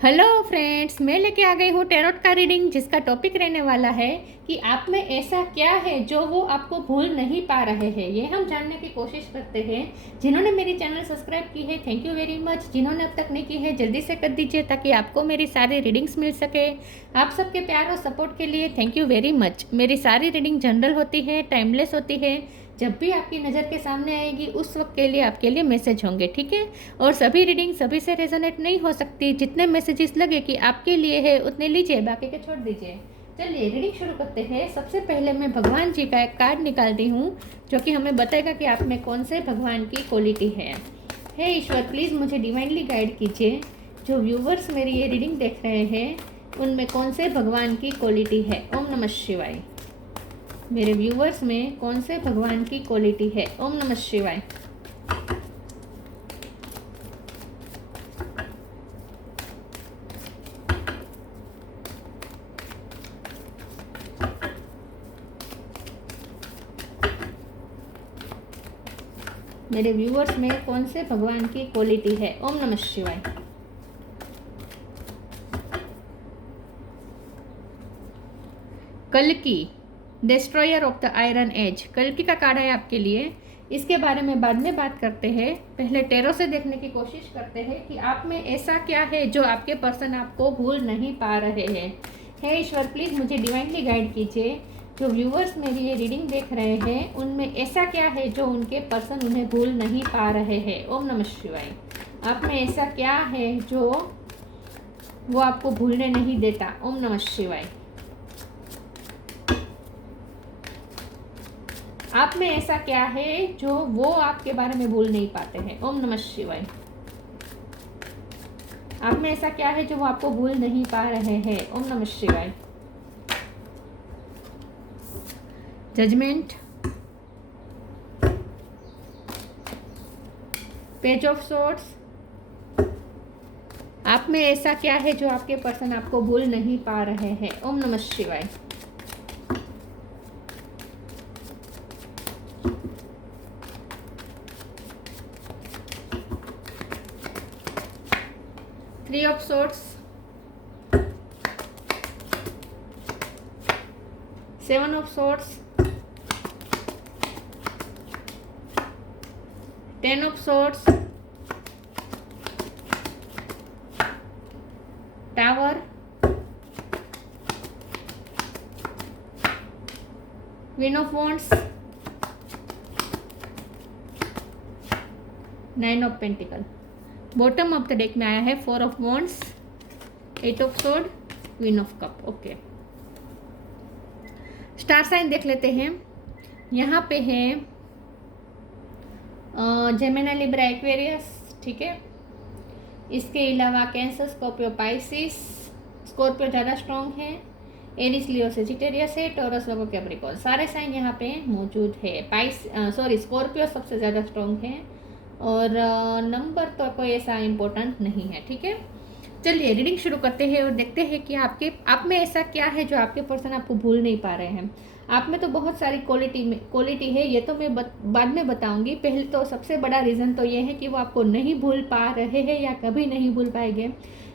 Hello friends, मैं लेके आ गई हूँ टैरोट का रीडिंग, जिसका टॉपिक रहने वाला है कि आप में ऐसा क्या है जो वो आपको भूल नहीं पा रहे हैं। ये हम जानने की कोशिश करते हैं। जिन्होंने मेरी चैनल सब्सक्राइब की है, थैंक यू वेरी मच। जिन्होंने अब तक नहीं की है, जल्दी से कर दीजिए ताकि आपको मेरी सारी रीडिंग्स मिल सके। आप सबके प्यार और सपोर्ट के लिए थैंक यू वेरी मच। मेरी सारी रीडिंग जनरल होती है, टाइमलेस होती है। जब भी आपकी नज़र के सामने आएगी उस वक्त के लिए आपके लिए मैसेज होंगे, ठीक है। और सभी रीडिंग सभी से रेजोनेट नहीं हो सकती। जितने मैसेजेस लगे कि आपके लिए है उतने लीजिए, बाकी के छोड़ दीजिए। चलिए रीडिंग शुरू करते हैं। सबसे पहले मैं भगवान जी का एक कार्ड निकालती हूँ जो कि हमें बताएगा कि आप में कौन से भगवान की क्वालिटी है। हे ईश्वर, प्लीज़ मुझे डिवाइनली गाइड कीजिए। जो व्यूवर्स मेरी ये रीडिंग देख रहे हैं उनमें कौन से भगवान की क्वालिटी है। ओम नमः शिवाय। मेरे व्यूवर्स में कौन से भगवान की क्वालिटी है। ओम नमः शिवाय। मेरे व्यूवर्स में कौन से भगवान की क्वालिटी है। ओम नमः शिवाय। कल्कि, destroyer of the iron as. कल्कि का कार्ड है आपके लिए। इसके बारे में बाद में बात करते हैं। पहले टैरो से देखने की कोशिश करते हैं कि आप में ऐसा क्या है जो आपके पर्सन आपको भूल नहीं पा रहे हैं। हे ईश्वर, प्लीज़ मुझे डिवाइनली गाइड कीजिए। जो व्यूवर्स मेरी ये रीडिंग देख रहे हैं उनमें ऐसा क्या है जो उनके पर्सन उन्हें भूल नहीं पा रहे हैं। ओम नमः शिवाय। आप में ऐसा क्या है जो वो आपको भूलने नहीं देता। ओम नमः शिवाय। आप में ऐसा क्या है जो वो आपके बारे में भूल नहीं पाते हैं। ओम नमः शिवाय। आप में ऐसा क्या है जो वो आपको भूल नहीं पा रहे हैं। ओम नमः शिवाय। Judgement, page of swords. आप में ऐसा क्या है जो आपके पर्सन आपको भूल नहीं पा रहे हैं। ओम नमः शिवाय। Three of swords, seven of swords, ten of swords, tower, queen of wands, nine of pentacle. Bottom of the deck में आया है four of wands, eight of sword, queen of cup. Okay, star sign देख लेते हैं। यहाँ पे है Gemini, Libra, Aquarius, ठीक है। इसके अलावा कैंसर, स्कॉर्पियो, पाइसिस। स्कॉर्पियो ज़्यादा स्ट्रॉन्ग है। एरिस, लियो, सेजिटेरियस है। टॉरस, वर्गो, कैप्रिकॉर्न, सारे साइन यहाँ पे मौजूद है। स्कॉर्पियो सबसे ज़्यादा स्ट्रॉन्ग है और नंबर तो कोई ऐसा इम्पोर्टेंट नहीं है, ठीक है। चलिए रीडिंग शुरू करते हैं और देखते हैं कि आप में ऐसा क्या है जो आपके पर्सन आपको भूल नहीं पा रहे हैं। आप में तो बहुत सारी क्वालिटी है, ये तो मैं बाद में बताऊंगी। पहले तो सबसे बड़ा रीज़न तो ये है कि वो आपको नहीं भूल पा रहे हैं या कभी नहीं भूल पाएंगे।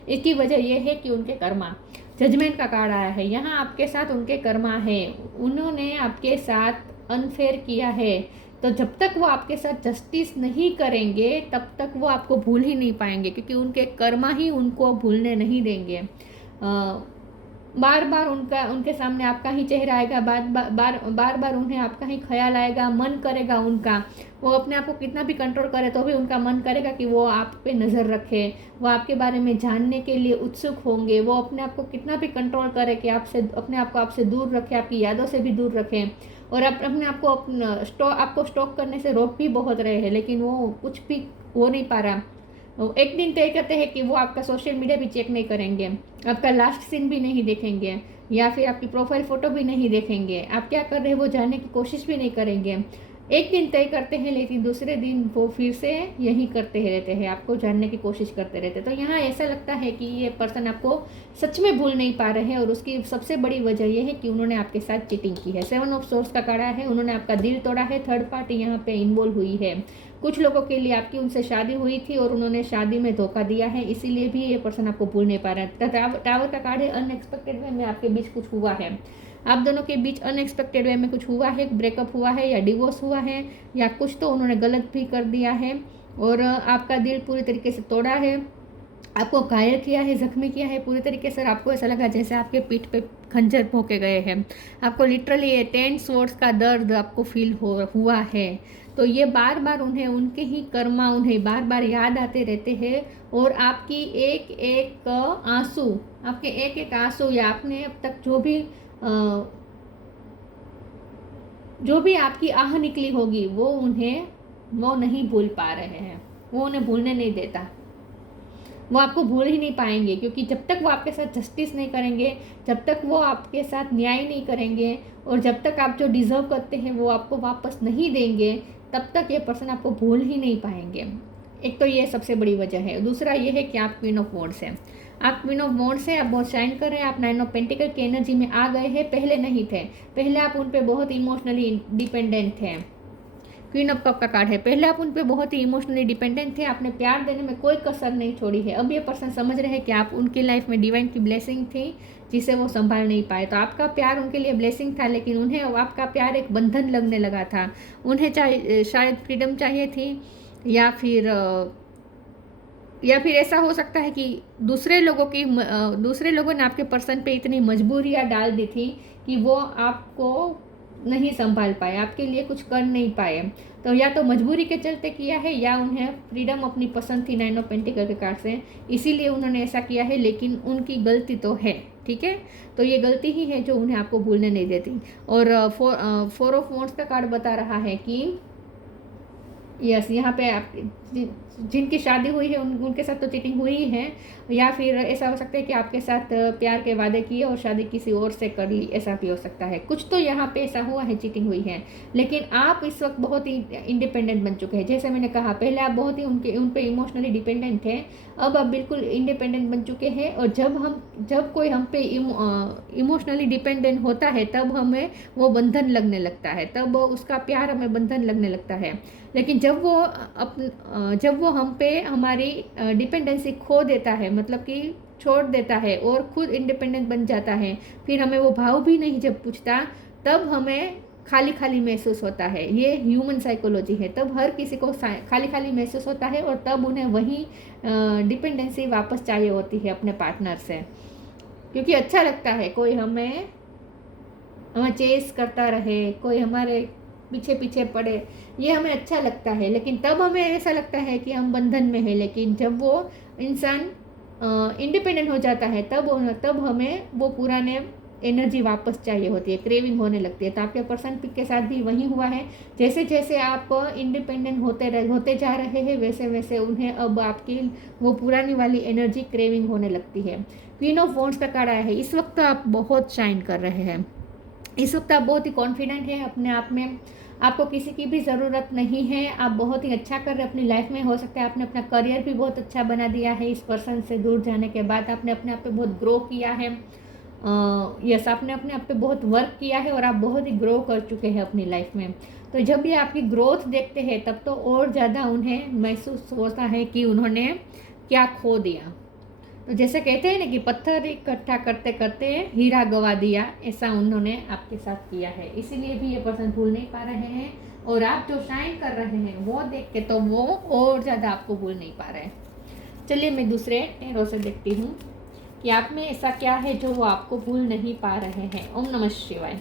इसकी वजह यह है कि उनके कर्मा। जजमेंट का कार्ड आया है। यहाँ आपके साथ उनके कर्मा है। उन्होंने आपके साथ अनफेयर किया है, तो जब तक वो आपके साथ जस्टिस नहीं करेंगे तब तक वो आपको भूल ही नहीं पाएंगे, क्योंकि उनके कर्मा ही उनको भूलने नहीं देंगे। बार बार उनके सामने आपका ही चेहरा आएगा, बार बार उन्हें आपका ही ख्याल आएगा, मन करेगा उनका। वो अपने आप को कितना भी कंट्रोल करे तो भी उनका मन करेगा कि वो आप पे नज़र रखे, वो आपके बारे में जानने के लिए उत्सुक होंगे। वो अपने आप को कितना भी कंट्रोल करे कि अपने आप को आपसे दूर रखे, आपकी यादों से भी दूर रखें, और अपने आप को आपको स्टॉक करने से रोक भी बहुत रहे हैं, लेकिन वो कुछ भी हो नहीं पा रहा। एक दिन तय करते हैं कि वो आपका सोशल मीडिया भी चेक नहीं करेंगे, आपका लास्ट सीन भी नहीं देखेंगे, या फिर आपकी प्रोफाइल फ़ोटो भी नहीं देखेंगे, आप क्या कर रहे हैं वो जानने की कोशिश भी नहीं करेंगे। एक दिन तय करते हैं लेकिन दूसरे दिन वो फिर से यही करते रहते हैं, आपको जानने की कोशिश करते रहते हैं। तो यहाँ ऐसा लगता है कि ये पर्सन आपको सच में भूल नहीं पा रहे हैं, और उसकी सबसे बड़ी वजह ये है कि उन्होंने आपके साथ चीटिंग की है। 7 ऑफ सोर्स का कार्ड है, उन्होंने आपका दिल तोड़ा है, थर्ड पार्टी यहाँ पे इन्वॉल्व हुई है। कुछ लोगों के लिए आपकी उनसे शादी हुई थी और उन्होंने शादी में धोखा दिया है, इसीलिए भी ये पर्सन आपको भूल नहीं पा रहा है। टावर का कार्ड है, अनएक्सपेक्टेड वे में आपके बीच कुछ हुआ है, आप दोनों के बीच अनएक्सपेक्टेड वे में कुछ हुआ है, ब्रेकअप हुआ है या डिवोर्स हुआ है, या कुछ तो उन्होंने गलत भी कर दिया है और आपका दिल पूरी तरीके से तोड़ा है, आपको घायल किया है, जख्मी किया है पूरी तरीके से। आपको ऐसा लगा जैसे आपके पीठ पे खंजर भोंके गए हैं, आपको लिटरली ये 10 स्वॉर्ड्स का दर्द आपको फील हुआ है। तो ये बार बार उन्हें उनके ही कर्मा उन्हें बार बार याद आते रहते हैं, और आपकी एक एक आंसू, आपके एक एक आंसू, या आपने अब तक जो भी आपकी आह निकली होगी वो नहीं भूल पा रहे हैं, वो उन्हें भूलने नहीं देता, वो आपको भूल ही नहीं पाएंगे, क्योंकि जब तक वो आपके साथ जस्टिस नहीं करेंगे, जब तक वो आपके साथ न्याय नहीं करेंगे, और जब तक आप जो डिज़र्व करते हैं वो आपको वापस नहीं देंगे, तब तक ये पर्सन आपको भूल ही नहीं पाएंगे। एक तो ये सबसे बड़ी वजह है। दूसरा ये है कि आप क्वीन ऑफ वॉन्ड्स हैं, आप क्वीन ऑफ वॉन्ड्स हैं, आप बहुत शाइन कर रहे हैं, आप 9 ऑफ पेंटिकल की एनर्जी में आ गए हैं, पहले नहीं थे, पहले आप उन पर बहुत इमोशनली डिपेंडेंट थे। क्वीन ऑफ कप का कार्ड है, पहले आप उन पर बहुत ही इमोशनली डिपेंडेंट थे, आपने प्यार देने में कोई कसर नहीं छोड़ी है। अब ये पर्सन समझ रहे हैं कि आप उनकी लाइफ में डिवाइन की ब्लेसिंग थी जिसे वो संभाल नहीं पाए। तो आपका प्यार उनके लिए ब्लेसिंग था, लेकिन उन्हें आपका प्यार एक बंधन लगने लगा था। उन्हें शायद फ्रीडम चाहिए थी, या फिर ऐसा हो सकता है कि दूसरे लोगों ने आपके पर्सन पे इतनी मजबूरियाँ डाल दी थी कि वो आपको नहीं संभाल पाए, आपके लिए कुछ कर नहीं पाए। तो या तो मजबूरी के चलते किया है, या उन्हें फ्रीडम अपनी पसंद थी 9 ऑफ पेंटिकल के कार्ड से, इसीलिए उन्होंने ऐसा किया है, लेकिन उनकी गलती तो है, ठीक है। तो ये गलती ही है जो उन्हें आपको भूलने नहीं देती। और 4 ऑफ वॉन्ड्स का कार्ड बता रहा है कि यस, यहाँ पे आप जिनकी शादी हुई है उनके साथ तो चीटिंग हुई है, या फिर ऐसा हो सकता है कि आपके साथ प्यार के वादे किए और शादी किसी और से कर ली, ऐसा भी हो सकता है। कुछ तो यहाँ पे ऐसा हुआ है, चीटिंग हुई है, लेकिन आप इस वक्त बहुत ही इंडिपेंडेंट बन चुके हैं। जैसे मैंने कहा, पहले आप बहुत ही उन पे इमोशनली डिपेंडेंट थे, अब आप बिल्कुल इंडिपेंडेंट बन चुके हैं। और जब कोई हम पे इमोशनली डिपेंडेंट होता है, तब हमें वो बंधन लगने लगता है, तब उसका प्यार हमें बंधन लगने लगता है। लेकिन जब वो हम पे हमारी डिपेंडेंसी खो देता है, मतलब कि छोड़ देता है और खुद इंडिपेंडेंट बन जाता है, फिर हमें वो भाव भी नहीं जब पूछता, तब हमें खाली खाली महसूस होता है। ये ह्यूमन साइकोलॉजी है। तब हर किसी को खाली खाली महसूस होता है, और तब उन्हें वही डिपेंडेंसी वापस चाहिए होती है अपने पार्टनर से, क्योंकि अच्छा लगता है कोई हमें चेस करता रहे, कोई हमारे पीछे पीछे पड़े, ये हमें अच्छा लगता है। लेकिन तब हमें ऐसा लगता है कि हम बंधन में हैं। लेकिन जब वो इंसान इंडिपेंडेंट हो जाता है, तब हमें वो पुराने एनर्जी वापस चाहिए होती है, क्रेविंग होने लगती है। तो आपके पर्सन के साथ भी वही हुआ है। जैसे जैसे आप इंडिपेंडेंट होते जा रहे हैं, वैसे वैसे उन्हें अब आपकी वो पुरानी वाली एनर्जी क्रेविंग होने लगती है। क्वीन ऑफ वॉन्ड्स का कार्ड आया है। इस वक्त आप बहुत शाइन कर रहे हैं, इस वक्त आप बहुत ही कॉन्फिडेंट हैं अपने आप में, आपको किसी की भी ज़रूरत नहीं है, आप बहुत ही अच्छा कर रहे हैं अपनी लाइफ में। हो सकता है आपने अपना करियर भी बहुत अच्छा बना दिया है, इस पर्सन से दूर जाने के बाद आपने अपने आप पे बहुत ग्रो किया है। यस, आपने अपने आप पे बहुत वर्क किया है और आप बहुत ही ग्रो कर चुके हैं अपनी लाइफ में। तो जब ये आपकी ग्रोथ देखते हैं, तब तो और ज़्यादा उन्हें महसूस होता है कि उन्होंने क्या खो दिया। तो जैसे कहते हैं ना कि पत्थर इकट्ठा करते करते हीरा गवा दिया, ऐसा उन्होंने आपके साथ किया है। इसीलिए भी ये पर्सन भूल नहीं पा रहे हैं, और आप जो शाइन कर रहे हैं वो देख के तो वो और ज़्यादा आपको भूल नहीं पा रहे हैं। चलिए मैं दूसरे टैरो से देखती हूँ कि आप में ऐसा क्या है जो वो आपको भूल नहीं पा रहे हैं। ओम नमः शिवाय।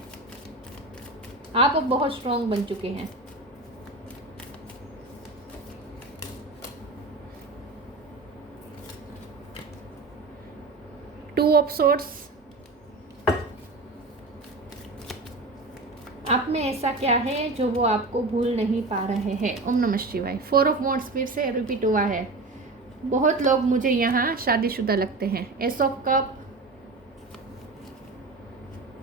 आप अब बहुत स्ट्रांग बन चुके हैं। Two of swords. आप में ऐसा क्या है जो वो आपको भूल नहीं पा रहे हैं। ओम नमः शिवाय। 4 ऑफ वॉन्ड्स फिर से रिपीट हुआ है। बहुत लोग मुझे यहाँ शादीशुदा लगते हैं। S of cup,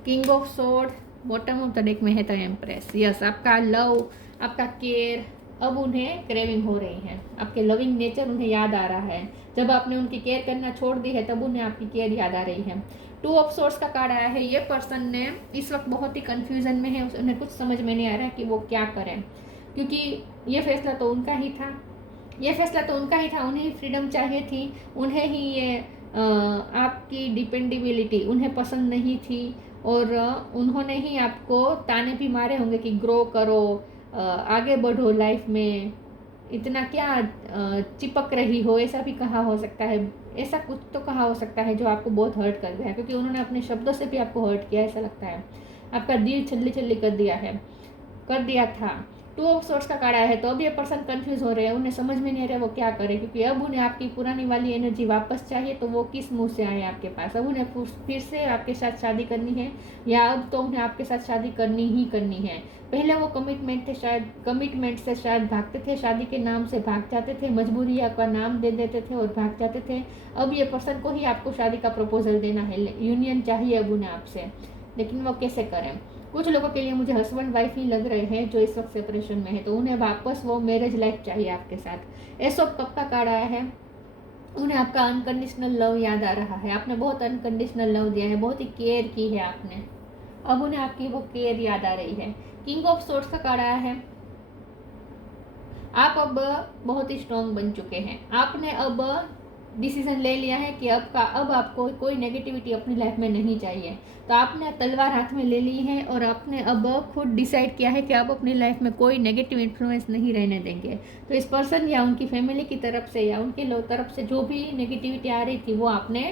king of sword, bottom of the deck में है तो एम्प्रेस। यस, आपका लव, आपका केयर, अब उन्हें क्रेविंग हो रही है, आपके लविंग नेचर उन्हें याद आ रहा है। जब आपने उनकी केयर करना छोड़ दी है तब उन्हें आपकी केयर याद आ रही है। 2 ऑफ सोर्स का कार्ड आया है। ये पर्सन ने इस वक्त बहुत ही कन्फ्यूजन में है, उन्हें कुछ समझ में नहीं आ रहा है कि वो क्या करें, क्योंकि ये फैसला तो उनका ही था, उन्हें फ्रीडम चाहिए थी, उन्हें ही ये आपकी डिपेंडेबिलिटी उन्हें पसंद नहीं थी, और उन्होंने ही आपको ताने भी मारे होंगे कि ग्रो करो, आगे बढ़ो लाइफ में, इतना क्या चिपक रही हो, ऐसा भी कहा हो सकता है, ऐसा कुछ तो कहा हो सकता है जो आपको बहुत हर्ट कर गया है, क्योंकि उन्होंने अपने शब्दों से भी आपको हर्ट किया, ऐसा लगता है, आपका दिल छल्ली छल्ली कर दिया था। 2 ऑफ सोर्स का कार्ड आया है। तो अब ये पर्सन कंफ्यूज हो रहे हैं, उन्हें समझ में नहीं आ रहा है वो क्या करे, क्योंकि अब उन्हें आपकी पुरानी वाली एनर्जी वापस चाहिए। तो वो किस मुंह से आए आपके पास, अब उन्हें फिर से आपके साथ शादी करनी है, या अब तो उन्हें आपके साथ शादी करनी ही करनी है। पहले वो कमिटमेंट से शायद भागते थे, शादी के नाम से भाग जाते थे, मजबूरियाँ का नाम दे देते थे और भाग जाते थे। अब ये पर्सन को ही आपको शादी का प्रपोजल देना है, यूनियन चाहिए अब उन्हें आपसे, लेकिन वो कैसे करें। कुछ लोगों के लिए मुझे हस्बैंड वाइफ ही लग रहे हैं जो इस वक्त सेपरेशन में है, तो उन्हें वापस वो मैरिज लाइफ चाहिए आपके साथ। एस ऑफ कप का कार्ड आया है। उन्हें आपका अनकंडीशनल लव याद आ रहा है, आपने बहुत अनकंडीशनल लव दिया है, बहुत ही केयर की है आपने, अब उन्हें आपकी वो केयर याद आ रही है। किंग ऑफ सोर्ड्स का कार्ड आया है। आप अब बहुत ही स्ट्रॉन्ग बन चुके हैं, आपने अब डिसीजन ले लिया है कि अब आपको कोई नेगेटिविटी अपनी लाइफ में नहीं चाहिए। तो आपने तलवार हाथ में ले ली है और आपने अब खुद डिसाइड किया है कि आप अपनी लाइफ में कोई नेगेटिव इन्फ्लुएंस नहीं रहने देंगे। तो इस पर्सन या उनकी फैमिली की तरफ से या उनके तरफ से जो भी नेगेटिविटी आ रही थी वो आपने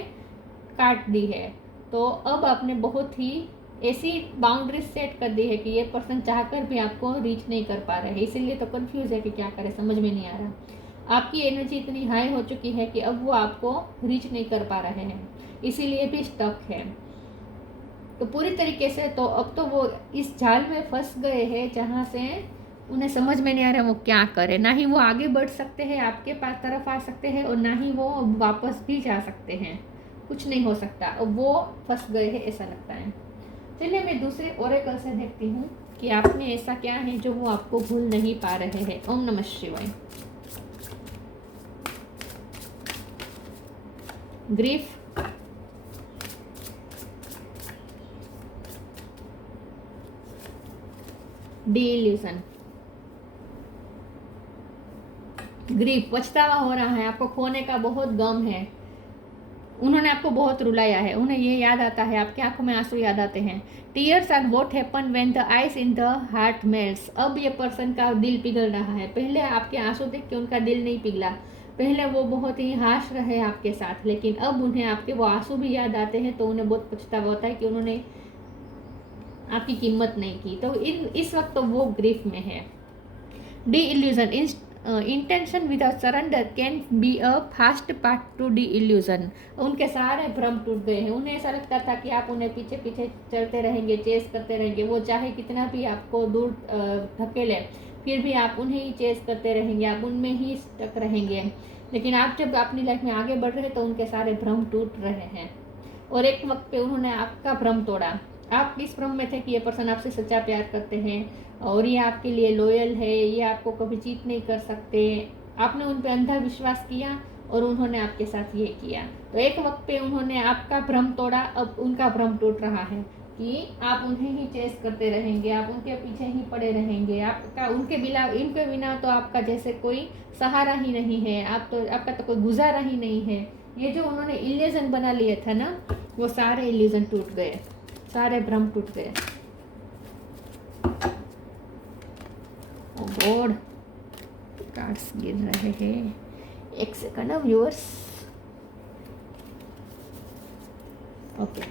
काट दी है। तो अब आपने बहुत ही ऐसी बाउंड्रीज सेट कर दी है कि ये पर्सन चाहकर भी आपको रीच नहीं कर पा रहे हैं, इसीलिए तो कंफ्यूज है कि क्या करें, समझ में नहीं आ रहा। आपकी एनर्जी इतनी हाई हो चुकी है कि अब वो आपको रीच नहीं कर पा रहे हैं, इसीलिए भी स्टक है। तो पूरी तरीके से तो अब तो वो इस जाल में फंस गए हैं जहाँ से उन्हें समझ में नहीं आ रहा वो क्या करें। ना ही वो आगे बढ़ सकते हैं, आपके पास तरफ आ सकते हैं, और ना ही वो वापस भी जा सकते हैं, कुछ नहीं हो सकता, अब वो फंस गए हैं ऐसा लगता है। चलिए मैं दूसरे ओरेकल से देखती हूँ कि आप में ऐसा क्या है जो वो आपको भूल नहीं पा रहे हैं। ओम नमः शिवाय। ग्रीफ, डिइल्यूजन, ग्रीफ, पछतावा हो रहा है, आपको खोने का बहुत गम है, उन्होंने आपको बहुत रुलाया है, उन्हें ये याद आता है, आपकी आंखों में आंसू याद आते हैं। Tears are what happen when the ice in the heart melts. अब ये पर्सन का दिल पिघल रहा है, पहले आपके आंसू देख के उनका दिल नहीं पिघला, पहले वो बहुत ही हाश रहे आपके साथ, लेकिन अब उन्हें आपके वो आंसू भी याद आते हैं, तो उन्हें बहुत पछतावा होता है कि उन्होंने आपकी कीमत नहीं की। तो इस वक्त तो वो ग्रीफ में है। Disillusion, intention without surrender can be a fast path to disillusion. उनके सारे भ्रम टूट गए हैं, उन्हें ऐसा लगता था कि आप उन्हें पीछे पीछे चलते रहेंगे, चेस करते रहेंगे, वो चाहे कितना भी आपको दूर धकेले फिर भी आप उन्हें ही चेस करते रहेंगे, आप उनमें ही स्टक रहेंगे। लेकिन आप जब अपनी लाइफ में आगे बढ़ रहे हैं तो उनके सारे भ्रम टूट रहे हैं, और एक वक्त पे उन्होंने आपका भ्रम तोड़ा। आप इस भ्रम में थे कि ये पर्सन आपसे सच्चा प्यार करते हैं और ये आपके लिए लॉयल है, ये आपको कभी चीट नहीं कर सकते, आपने उन पर अंधा विश्वास किया और उन्होंने आपके साथ ये किया। तो एक वक्त पे उन्होंने आपका भ्रम तोड़ा, अब उनका भ्रम टूट रहा है कि आप उन्हें ही चेस करते रहेंगे, आप उनके पीछे ही पड़े रहेंगे, आपका इनके बिना तो आपका जैसे कोई सहारा ही नहीं है, आपका तो कोई गुजारा ही नहीं है। ये जो उन्होंने इल्यूजन बना लिए था ना, वो सारे इल्यूजन टूट गए, सारे भ्रम टूट गए। ओ गॉड, कार्ड्स गिर रहे हैं, एक सेकंड व्यूअर्स। ओके,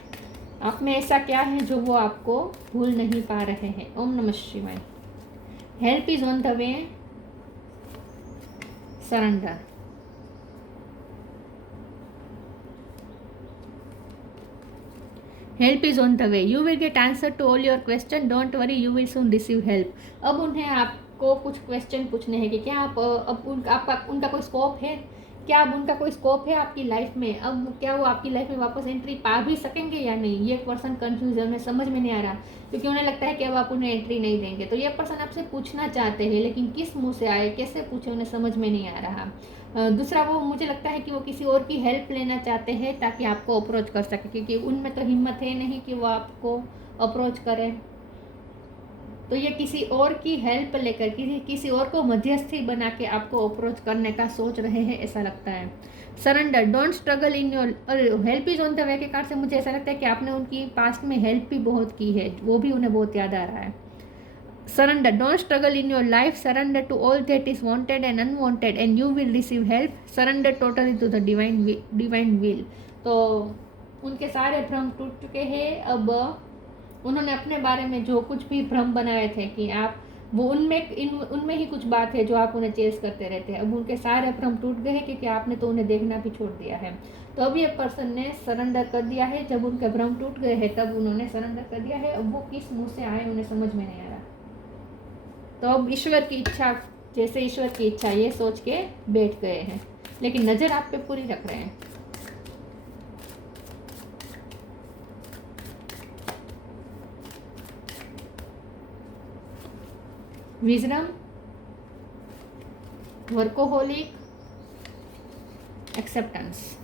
आप में ऐसा क्या है जो वो आपको भूल नहीं पा रहे हैं। ओम नमः शिवाय। Help is on the way, surrender. Help is on the way, you will get answer to all your question, don't worry, you will soon receive help. अब उन्हें आपको कुछ क्वेश्चन पूछने हैं कि क्या आप अब उनका कोई स्कोप है, क्या अब उनका कोई स्कोप है आपकी लाइफ में? अब क्या वो आपकी लाइफ में वापस एंट्री पा भी सकेंगे या नहीं? ये पर्सन कंफ्यूजन में, समझ में नहीं आ रहा, क्योंकि उन्हें लगता है कि अब आप उन्हें एंट्री नहीं देंगे। तो ये पर्सन आपसे पूछना चाहते हैं, लेकिन किस मुंह से आए, कैसे पूछे, उन्हें समझ में नहीं आ रहा। दूसरा, वो मुझे लगता है कि वो किसी और की हेल्प लेना चाहते हैं ताकि आपको अप्रोच कर सके, क्योंकि उनमें तो हिम्मत है नहीं कि वो आपको अप्रोच करें। तो ये किसी और की हेल्प लेकर, किसी और को मध्यस्थी बना के आपको अप्रोच करने का सोच रहे हैं, ऐसा लगता है। Surrender, don't struggle in your, help is on the वे के कार्ड से मुझे ऐसा लगता है कि आपने उनकी पास्ट में हेल्प भी बहुत की है, वो भी उन्हें बहुत याद आ रहा है। Surrender, don't struggle in your life, surrender to all that is wanted and unwanted and you will receive help, surrender totally to the divine will. तो उनके सारे भ्रम टूट चुके हैं। अब उन्होंने अपने बारे में जो कुछ भी भ्रम बनाए थे कि आप वो उनमें ही कुछ बात है जो आप उन्हें चेस करते रहते हैं, अब उनके सारे भ्रम टूट गए हैं, क्योंकि आपने तो उन्हें देखना भी छोड़ दिया है। तो अब ये पर्सन ने सरेंडर कर दिया है। जब उनके भ्रम टूट गए हैं तब उन्होंने सरेंडर कर दिया है। अब वो किस मुंह से आए उन्हें समझ में नहीं आ रहा। तो अब ईश्वर की इच्छा, जैसे ईश्वर की इच्छा, ये सोच के बैठ गए हैं, लेकिन नज़र आप पे पूरी रख रहे हैं। Wisdom, workaholic, acceptance.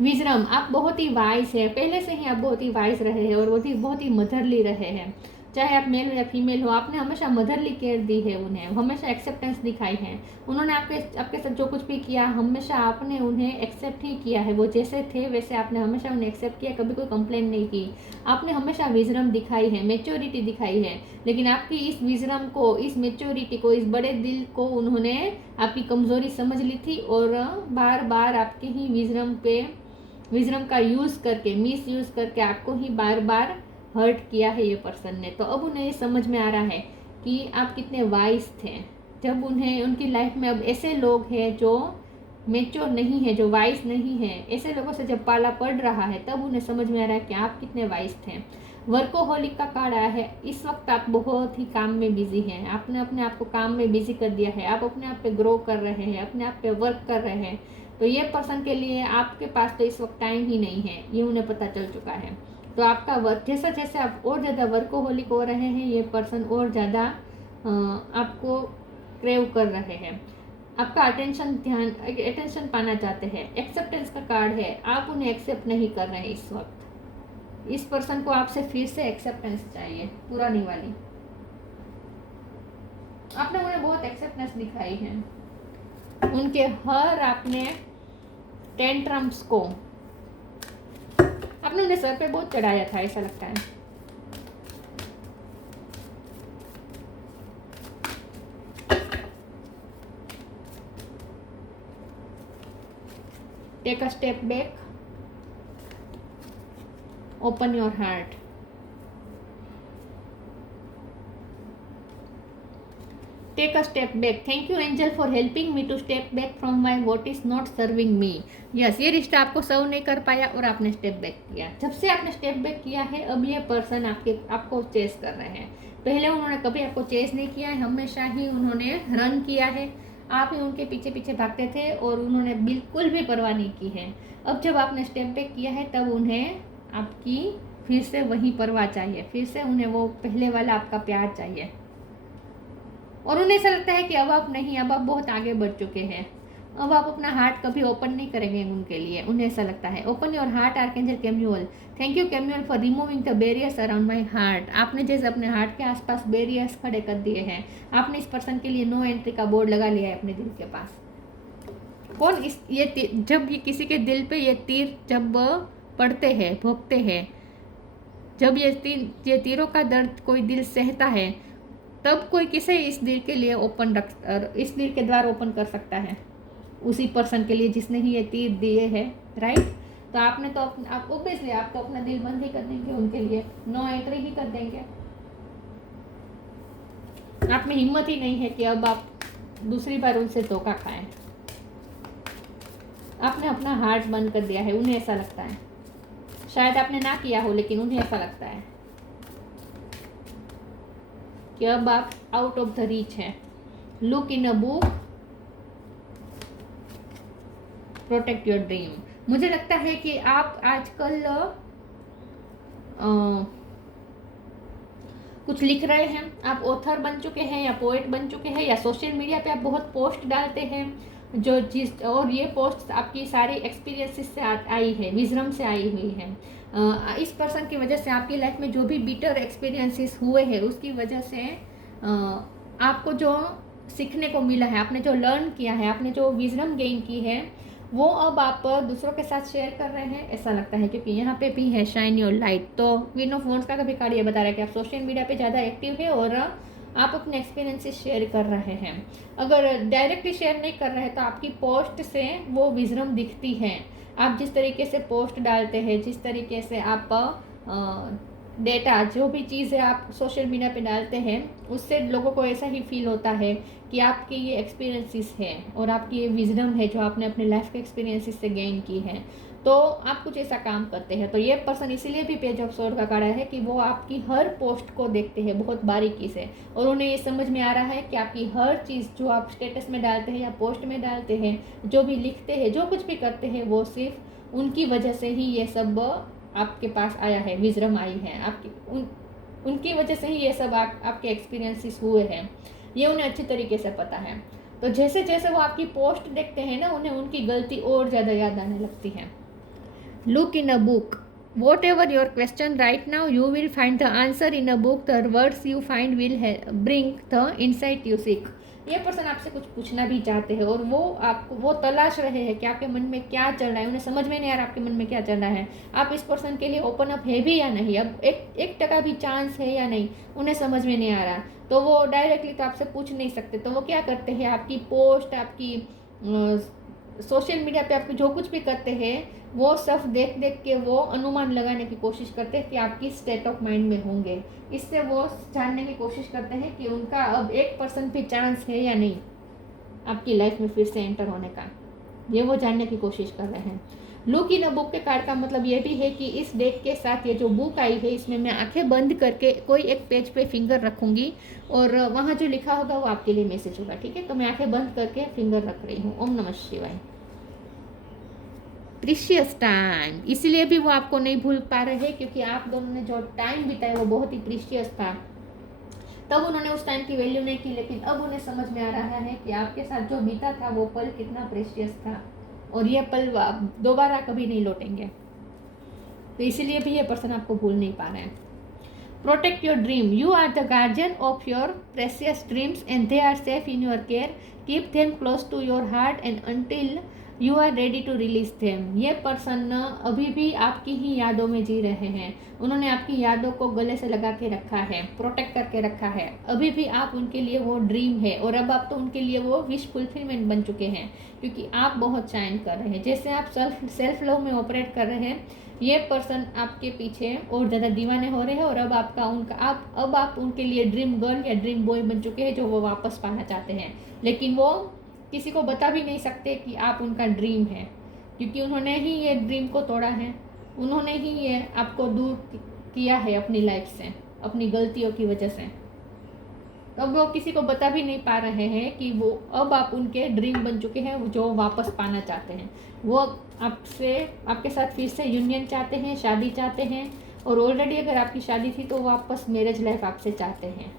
विजडम, आप बहुत ही वाइज है, पहले से ही आप बहुत ही वाइज रहे हैं और बहुत ही मदरली रहे हैं। चाहे आप मेल हो या फीमेल हो, आपने हमेशा मदरली केयर दी है उन्हें, हमेशा एक्सेप्टेंस दिखाई है। उन्होंने आपके साथ जो कुछ भी किया, हमेशा आपने उन्हें एक्सेप्ट ही किया है। वो जैसे थे वैसे आपने हमेशा उन्हें एक्सेप्ट किया, कभी कोई कंप्लेन नहीं की। आपने हमेशा विजडम दिखाई है, मेच्योरिटी दिखाई है। लेकिन आपकी इस विजडम को, इस मेच्योरिटी को, इस बड़े दिल को उन्होंने आपकी कमज़ोरी समझ ली थी और बार बार आपके ही विजडम का यूज़ करके, मिस यूज़ करके आपको ही बार बार हर्ट किया है ये पर्सन ने। तो अब उन्हें ये समझ में आ रहा है कि आप कितने वाइज थे। जब उन्हें उनकी लाइफ में अब ऐसे लोग हैं जो मेच्योर नहीं है, जो वाइज नहीं है, ऐसे लोगों से जब पाला पड़ रहा है तब उन्हें समझ में आ रहा है कि आप कितने वाइज थे। वर्कोहोलिक का कार्ड आया है। इस वक्त आप बहुत ही काम में बिजी हैं, आपने अपने आप को काम में बिजी कर दिया है, आप अपने आप पे ग्रो कर रहे हैं, अपने आप पे वर्क कर रहे हैं। तो ये पर्सन के लिए आपके पास तो इस वक्त टाइम ही नहीं है, ये उन्हें पता चल चुका है। तो आपका वर्क, जैसा जैसे आप और ज़्यादा वर्कोहोलिक हो रहे हैं, ये पर्सन और ज़्यादा आपको क्रेव कर रहे हैं, आपका अटेंशन पाना चाहते हैं। एक्सेप्टेंस का कार्ड है, आप उन्हें एक्सेप्ट नहीं कर रहे हैं इस वक्त। इस पर्सन को आपसे फिर से एक्सेप्टेंस चाहिए, पुरानी वाली। आपने उन्हें बहुत एक्सेप्टेंस दिखाई है, उनके हर आपने टेंट्रम्स को आपने उन्हें सर पे बहुत चढ़ाया था, ऐसा लगता है। Take a step back, open your heart. Take a step back, thank you angel for helping me to step back from my what is not serving me. Yes, ये रिश्ता आपको सर्व नहीं कर पाया और आपने स्टेप बैक किया। जब से आपने स्टेप बैक किया है, अब ये पर्सन आपको चेस कर रहे हैं। पहले उन्होंने कभी आपको चेस नहीं किया है, हमेशा ही उन्होंने रन किया है। आप ही उनके पीछे पीछे भागते थे और उन्होंने बिल्कुल भी परवाह नहीं की है। अब जब आपने स्टेप बैक किया है तब उन्हें आपकी फिर से वही परवाह चाहिए, फिर से उन्हें वो पहले वाला आपका प्यार चाहिए। और उन्हें ऐसा लगता है कि अब आप नहीं, अब आप बहुत आगे बढ़ चुके हैं, अब आप अपना हार्ट कभी ओपन नहीं करेंगे उनके लिए, उन्हें ऐसा लगता है। Open your heart archangel Chamuel, thank you Chamuel for removing the barriers around my heart. आपने जैसे अपने हार्ट के आसपास बैरियर्स खड़े कर दिए हैं। आपने इस पर्सन के लिए नो एंट्री का बोर्ड लगा लिया है अपने दिल के पास। कौन जब ये किसी के दिल पे ये तीर जब पड़ते हैं, भोगते हैं, जब ये तीरों का दर्द कोई दिल सहता है, तब कोई किसे इस दिल के लिए इस दिल के द्वार ओपन कर सकता है? उसी पर्सन के लिए जिसने ही ये तीर दिए हैं, राइट। तो आपने तो आप ऑब्वियसली आप तो अपना दिल बंद ही कर देंगे उनके लिए, नो एंट्री ही कर देंगे। आप में हिम्मत ही नहीं है कि अब आप दूसरी बार उनसे धोखा खाएं। आपने अपना हार्ट बंद कर दिया है, उन्हें ऐसा लगता है। शायद आपने ना किया हो, लेकिन उन्हें ऐसा लगता है कि अब आप आउट ऑफ द रीच है। Look in a book protect your dream. मुझे लगता है कि आप आजकल कुछ लिख रहे हैं, आप ऑथर बन चुके हैं या पोएट बन चुके हैं, या सोशल मीडिया पे आप बहुत पोस्ट डालते हैं जो चीज़, और ये पोस्ट आपकी सारी एक्सपीरियंसेस से आई है, विजडम से आई हुई है। इस पर्सन की वजह से आपकी लाइफ में जो भी बिटर एक्सपीरियंसेस हुए हैं उसकी वजह से आपको जो सीखने को मिला है, आपने जो लर्न किया है, आपने जो विजडम गेन की है, वो अब आप दूसरों के साथ शेयर कर रहे हैं, ऐसा लगता है। क्योंकि यहाँ पे भी है शाइन योर लाइट। तो क्वीन ऑफ वॉन्ड्स का भी कार्ड ये बता रहा है कि आप सोशल मीडिया पे ज़्यादा एक्टिव है और आप अपने एक्सपीरियंसेस शेयर कर रहे हैं। अगर डायरेक्टली शेयर नहीं कर रहे हैं तो आपकी पोस्ट से वो विजडम दिखती है। आप जिस तरीके से पोस्ट डालते हैं, जिस तरीके से आप डेटा, जो भी चीज़ें आप सोशल मीडिया पे डालते हैं, उससे लोगों को ऐसा ही फील होता है कि आपकी ये एक्सपीरियंसेस है और आपकी ये विजडम है जो आपने अपने लाइफ के एक्सपीरियंसेस से गेन की है। तो आप कुछ ऐसा काम करते हैं। तो ये पर्सन इसीलिए भी पेज ऑफ सोर्ड का कार्ड है कि वो आपकी हर पोस्ट को देखते हैं बहुत बारीकी से, और उन्हें ये समझ में आ रहा है कि आपकी हर चीज़ जो आप स्टेटस में डालते हैं या पोस्ट में डालते हैं, जो भी लिखते हैं, जो कुछ भी करते हैं, वो सिर्फ उनकी वजह से ही ये सब आपके पास आया है, विजडम आई है आपकी, उनकी वजह से ही ये सब आपके एक्सपीरियंसेस हुए हैं। ये उन्हें अच्छी तरीके से पता है। तो जैसे जैसे वो आपकी पोस्ट देखते हैं ना, उन्हें उनकी गलती और ज़्यादा याद आने लगती है। Look in a book, what ever your question right now, you will find the answer in a book, the words you find will bring the insight you seek. ये पर्सन आपसे कुछ पूछना भी चाहते हैं और वो तलाश रहे हैं कि आपके मन में क्या चल रहा है। उन्हें समझ में नहीं आ रहा आपके मन में क्या चल रहा है। आप इस पर्सन के लिए ओपन अप है भी या नहीं, अब 1% भी चांस है या नहीं, उन्हें समझ में नहीं आ रहा। तो वो डायरेक्टली तो आपसे पूछ नहीं सकते। तो वो क्या करते हैं, आपकी पोस्ट, आपकी सोशल मीडिया पे आप जो कुछ भी करते हैं, वो सब देख देख के वो अनुमान लगाने की कोशिश करते हैं कि आप किस स्टेट ऑफ माइंड में होंगे। इससे वो जानने की कोशिश करते हैं कि उनका अब 1% भी चांस है या नहीं आपकी लाइफ में फिर से एंटर होने का। ये वो जानने की कोशिश कर रहे हैं। लुक इन अ बुक के कार्ड का मतलब ये भी है कि इस डेक के साथ ये जो बुक आई है, इसमें मैं आंखें बंद करके कोई एक पेज पे फिंगर रखूंगी और वहाँ जो लिखा होगा वो आपके लिए मैसेज होगा। ठीक है, तो मैं आंखें बंद करके फिंगर रख रही हूँ। ओम नमः शिवाय। प्रीशियस टाइम, इसीलिए भी वो आपको नहीं भूल पा रहे हैं क्योंकि आप दोनों ने जो टाइम बिताया वो बहुत ही प्रीशियस था। तब उन्होंने उस टाइम की वैल्यू नहीं की, लेकिन अब उन्हें समझ में आ रहा है कि आपके साथ जो बीता था वो पल कितना प्रीशियस था और ये पल दोबारा कभी नहीं लौटेंगे। तो इसीलिए भी ये पर्सन आपको भूल नहीं पा रहे हैं। Protect your dream, you are the guardian of your precious dreams and they are safe in your care, keep them close to your heart and until you are ready to release them. ये person अभी भी आपकी ही यादों में जी रहे हैं। उन्होंने आपकी यादों को गले से लगा के रखा है, प्रोटेक्ट करके रखा है। अभी भी आप उनके लिए वो ड्रीम है और अब आप तो उनके लिए वो विश फुलफिलमेंट बन चुके हैं क्योंकि आप बहुत शाइन कर रहे हैं। जैसे आप सेल्फ लव में ऑपरेट कर रहे हैं, ये पर्सन आपके पीछे और ज़्यादा दीवाने हो रहे हैं और अब आप उनके लिए ड्रीम गर्ल या ड्रीम बॉय बन चुके हैं जो वो वापस पाना चाहते हैं। लेकिन वो किसी को बता भी नहीं सकते कि आप उनका ड्रीम है क्योंकि उन्होंने ही ये ड्रीम को तोड़ा है, उन्होंने ही ये आपको दूर किया है अपनी लाइफ से, अपनी गलतियों की वजह से। अब वो किसी को बता भी नहीं पा रहे हैं कि वो अब आप उनके ड्रीम बन चुके हैं जो वापस पाना चाहते हैं। वो आपके साथ फिर से यूनियन चाहते हैं, शादी चाहते हैं और ऑलरेडी अगर आपकी शादी थी तो वापस मैरिज लाइफ आपसे चाहते हैं।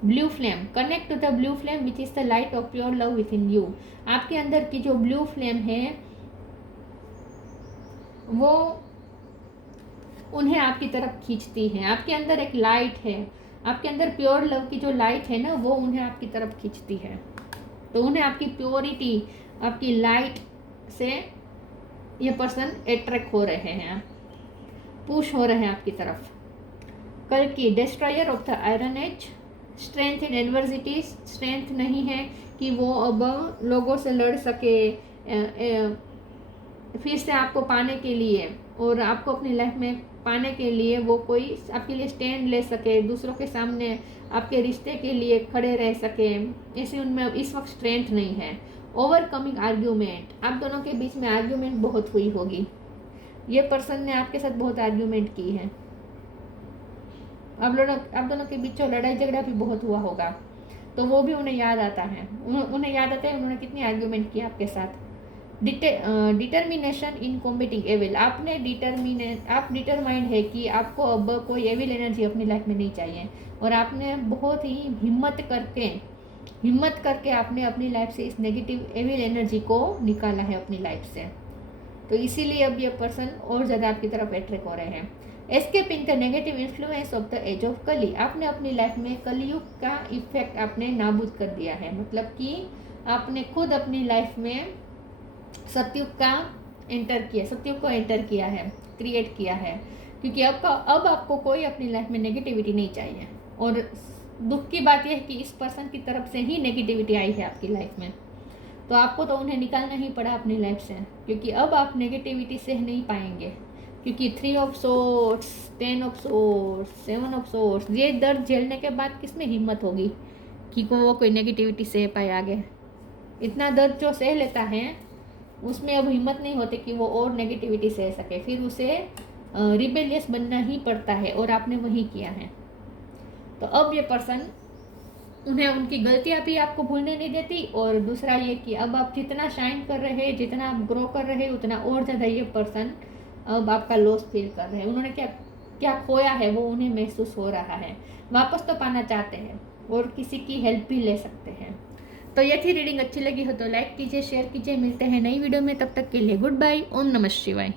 Blue flame, connect to the blue flame which is the light of pure love within you. आपके अंदर की जो ब्लू फ्लेम है वो उन्हें आपकी तरफ खींचती है। आपके अंदर एक लाइट है, आपके अंदर प्योर लव की जो लाइट है ना, वो उन्हें आपकी तरफ खींचती है। तो उन्हें आपकी प्योरिटी, आपकी लाइट से ये पर्सन अट्रैक्ट हो रहे हैं, पुश हो रहे हैं आपकी तरफ। कल की destroyer of the iron age, strength in adversities, strength नहीं है कि वो अब लोगों से लड़ सके फिर से आपको पाने के लिए और आपको अपनी लाइफ में पाने के लिए वो कोई आपके लिए स्टैंड ले सके, दूसरों के सामने आपके रिश्ते के लिए खड़े रह सके, ऐसे उनमें इस वक्त स्ट्रेंथ नहीं है। ओवरकमिंग आर्ग्यूमेंट, आप दोनों के बीच में आर्ग्यूमेंट बहुत हुई होगी। ये पर्सन ने आपके साथ बहुत आर्ग्यूमेंट की है, आप दोनों के बीच लड़ाई झगड़ा भी बहुत हुआ होगा। तो वो भी उन्हें याद आता है। उन्हें याद आता है उन्होंने कितनी आर्ग्यूमेंट की आपके साथ। डिटर्मिनेशन इन कॉम्बेटिंग एविल, आप डिटरमाइंड है कि आपको अब कोई एविल एनर्जी अपनी लाइफ में नहीं चाहिए, और आपने बहुत ही हिम्मत करके आपने अपनी लाइफ से इस नेगेटिव एविल एनर्जी को निकाला है अपनी लाइफ से। तो इसीलिए अब ये पर्सन और ज़्यादा आपकी तरफ अट्रैक्ट हो रहे हैं। Escaping the negative influence of the age of Kali, आपने अपनी लाइफ में कलयुग का इफेक्ट आपने नाबूद कर दिया है। मतलब कि आपने खुद अपनी लाइफ में सतयुग को एंटर किया है, क्रिएट किया है, क्योंकि अब आपको कोई अपनी लाइफ में नेगेटिविटी नहीं चाहिए। और दुख की बात यह है कि इस पर्सन की तरफ से ही नेगेटिविटी आई है आपकी लाइफ में, तो आपको तो उन्हें निकालना ही पड़ा अपनी लाइफ से, क्योंकि अब आप नेगेटिविटी सह नहीं पाएंगे। क्योंकि 3 of swords, 10 of swords, 7 of swords, ये दर्द झेलने के बाद किसमें हिम्मत होगी कि वो कोई नेगेटिविटी सह पाए आगे। इतना दर्द जो सह लेता है उसमें अब हिम्मत नहीं होती कि वो और नेगेटिविटी सह सके, फिर उसे रिबेलियस बनना ही पड़ता है, और आपने वही किया है। तो अब ये पर्सन, उन्हें उनकी गलतियां भी आपको भूलने नहीं देती, और दूसरा ये कि अब आप जितना शाइन कर रहे हैं, जितना आप ग्रो कर रहे हैं, उतना और ज़्यादा ये पर्सन अब आपका लॉस फील कर रहे हैं। उन्होंने क्या खोया है वो उन्हें महसूस हो रहा है, वापस तो पाना चाहते हैं और किसी की हेल्प भी ले सकते हैं। तो ये थी रीडिंग। अच्छी लगी हो तो लाइक कीजिए, शेयर कीजिए। मिलते हैं नई वीडियो में, तब तक के लिए गुड बाय। ओम नमः शिवाय।